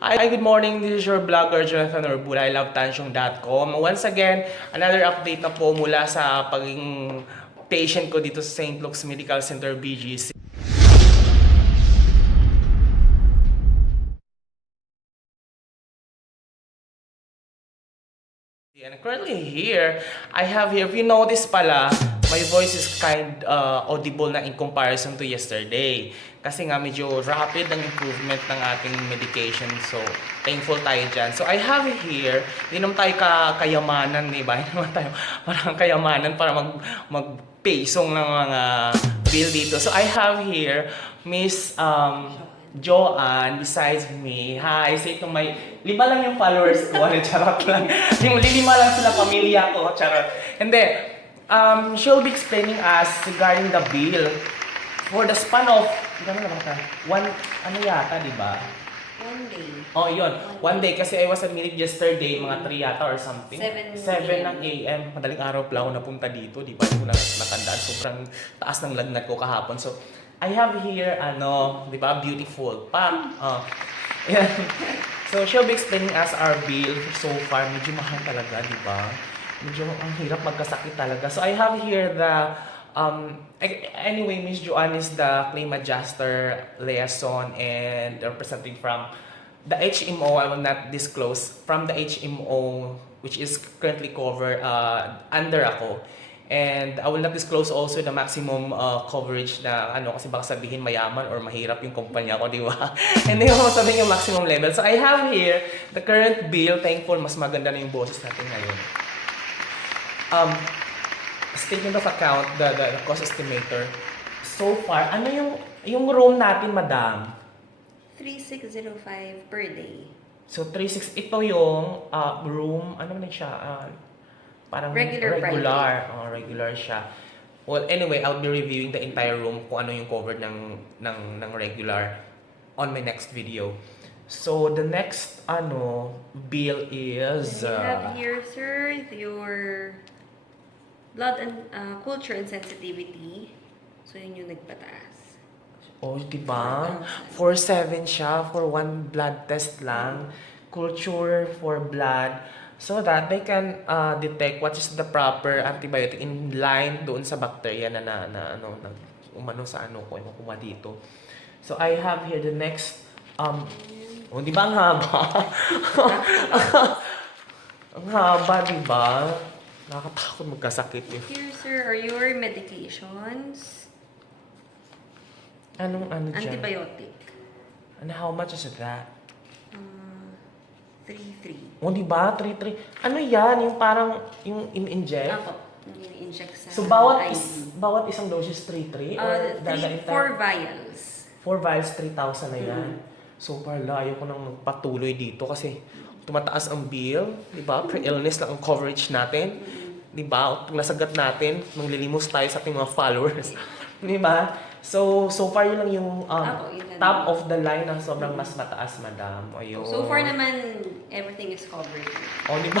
Hi, good morning. This is your vlogger, Jonathan Orbula. I love tansyong.com. Once again, another update na po mula sa pagiging patient ko dito sa St. Luke's Medical Center, BGC. And currently here, I have here, if you notice pala, my voice is audible na in comparison to yesterday. Kasi nga medyo rapid ang improvement ng ating medication. So, thankful tayo dyan. So, I have here, hindi naman tayo kayamanan, di ba? Hindi naman tayo parang kayamanan para mag-pesong ng mga bill dito. So, I have here, Miss Joanne, besides me. Hi, say to my... 5 lang yung followers ko. Charot lang. Yung 5 lang sila pamilya ko. Charot. Hindi. She'll be explaining us regarding the bill. For the span of... Gano'n naman ka? Ano yata, di ba? 1 day. Oh, yun. 1 day. Kasi I was admitted yesterday, mga 3 yata or something. 7 ng AM. Madaling araw pala ako napunta dito. Di ba? Hindi ko natandaan. Sobrang taas ng lagnat ko kahapon. So, I have here, di ba, beautiful pa. Yan. So, she'll be explaining us our bill so far. Medyo mahal talaga, di ba? Medyo ang hirap magkasakit talaga. So, I have here the, anyway, Miss Joanne is the claim adjuster liaison and representing from the HMO. I will not disclose. From the HMO, which is currently covered under ako. And I will not disclose also the maximum coverage na kasi baka sabihin mayaman or mahirap yung kumpanya ko, di ba? Hindi ko sabihin yung maximum level. So I have here the current bill. Thankful, mas maganda na yung boses natin ngayon. Statement of account, the cost estimator. So far, ano yung room natin, madam? 3,605 per day. So 3,600, ito yung room, ano naman siya? Parang regular. Regular siya. Well, anyway, I'll be reviewing the entire room kung ano yung covered ng regular on my next video. So, the next bill is... I have here, sir, your blood and culture and sensitivity. So, yun yung nagpataas. Oh, diba? 4,700 siya for one blood test lang. Culture for blood. So that they can detect what is the proper antibiotic in line doon sa bacteria na umano sa ko makuha dito. So I have here the next di ba ang haba? Ang haba, di ba? Nakakatakot magkasakit yun. Here, sir, are your medications. Ano dyan? Antibiotic. And how much is that? 3,300. O, di ba? 3,300. Ano yan? Yung parang, yung in-inject? Apo. Inject sa So, bawat isang dosis 3,300? Or 4 vials. 4 vials, 3,000 na yan. So, parla, ayaw ko nang magpatuloy dito kasi tumataas ang bill, di ba? Pre-illness lang ang coverage natin. Di ba? Pag nasagat natin, manglilimos tayo sa ating mga followers. Di ba? So far yun lang yung top of the line na sobrang mas mataas, madam. Ayun. So far naman, everything is covered. O, di ba?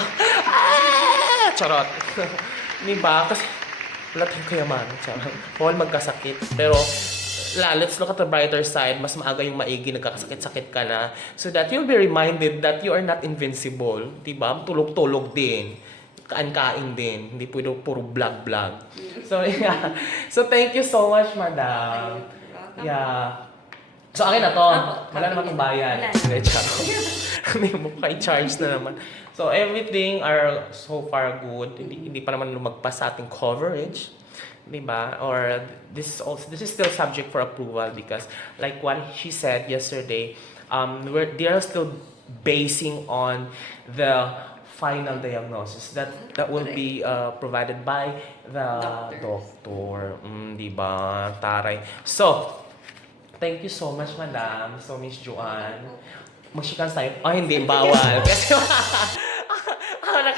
Charot. Di ba? Kasi wala tayong kayamanan. Charot. Bawal magkasakit. Pero, let's look at the brighter side. Mas maaga yung maigi, nagkakasakit-sakit ka na. So that you'll be reminded that you are not invincible. Di ba? Tulog-tulog din. Kain-kain din. Hindi puro vlog-vlog. So, yeah. So, thank you so much, madam. Yeah. So, akin na to. Wala naman itong bayan. Hindi mo charge na naman. So, everything are so far good. Hindi pa naman lumagpas sa ating coverage. Diba? Or, this is still subject for approval because, like what she said yesterday, they are still basing on the final diagnosis that will be provided by the doctor. Diba? Taray. So, thank you so much, madam. So, Miss Joanne. Magshikans tayo. Hindi. Bawal. Kasi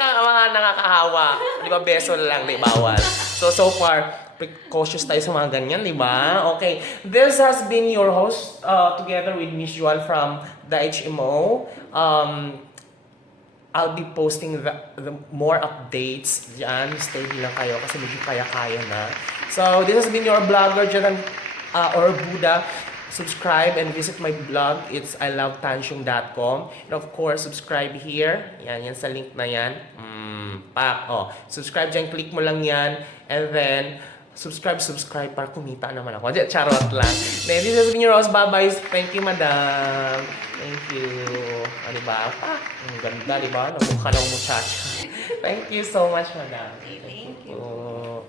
mga nakakahawa. Di ba? Beso lang. Di bawal. So far, precautious tayo sa mga ganyan. Di ba? Okay. This has been your host together with Miss Joanne from the HMO. I'll be posting the more updates dyan. Stay lang kayo kasi medyo kaya-kaya na. So, this has been your vlogger, Jonathan or Buddha. subscribe and visit my blog. It's ilovetansyong.com. And of course, subscribe here. Yan sa link na yan. Subscribe dyan, click mo lang yan. And then, subscribe para kumita naman ako. Charot lang. Then, this has been your Rose Babays. Thank you, madam. Thank you. Ano ba? Ang ganda, di ba? Namukha ng muchacha. Thank you so much, madam. Thank you. Oh.